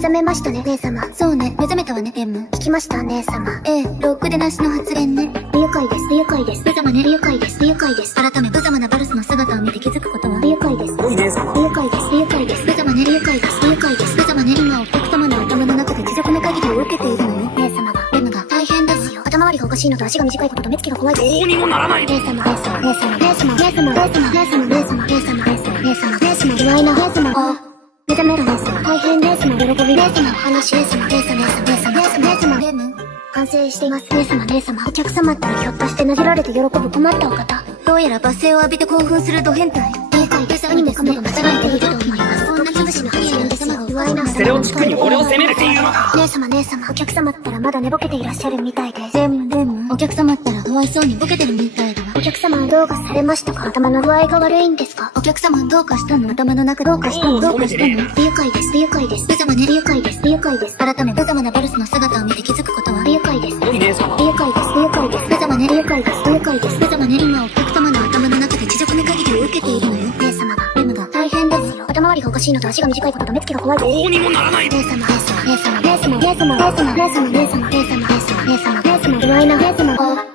覚めましたね、姉様。そうね、目覚めたわね、M。聞きました、姉様。ロックでなしの発言ね。不愉快です、不愉快です。無様ね、不愉快です、不愉快です。改め無様なバルスの姿を見て気づくことは不愉快です。おい姉様。不愉快です、不愉快です。無様ね、不愉快です、不愉快です。無様ね、今お客様の頭の中で持続の限りを受けているのよ。姉様が、M が大変ですよ。頭回りがおかしいのと足が短いことと目つきが怖いです。どうにもならない。姉様、姉様、姉様、姉様、姉様、姉様、姉様、姉様、姉様、姉様、姉様、姉様、卑猥な姉様。目覚めろ姉様、大変姉様、喜び姉様、お話姉様、姉様、姉様、姉様、姉様、姉様、M。完成しています。姉様、姉様、お客様ったらひょっとしてなじられて喜ぶ困ったお方。どうやら罵声を浴びて興奮するド変態。理解です。アニメかもが間違えていると思います。こんな潰しの発言ですよ。卑猥なステレオチックに俺を責めるっていうのか。姉様、姉様、お客様ったらまだ寝ぼけていらっしゃるみたいです。お客様ったらかわいそうにボケてるみたいだわ。お客様はどうかされましたか？頭の具合が悪いんですか？お客様どうかしたの？頭の中どうかしたの？どうかしたの？不愉快です、不愉快です。無様ね、不愉快です、不愉快です。改め無様なバルスの姿を見て気づくことは不愉快です。おい姉様。不愉快です、不愉快です。無様ね、不愉快です、不愉快です。無様ね、今お客様の頭の中で持続の限りを受けているのよ。姉様が、M が大変ですよ。頭回りがおかしいのと足が短いことと目つきが怖いです。どうにもならない。姉様、姉様、姉様、姉様、姉様、姉様、姉様、姉様、姉様、姉様、姉様、卑猥な姉様。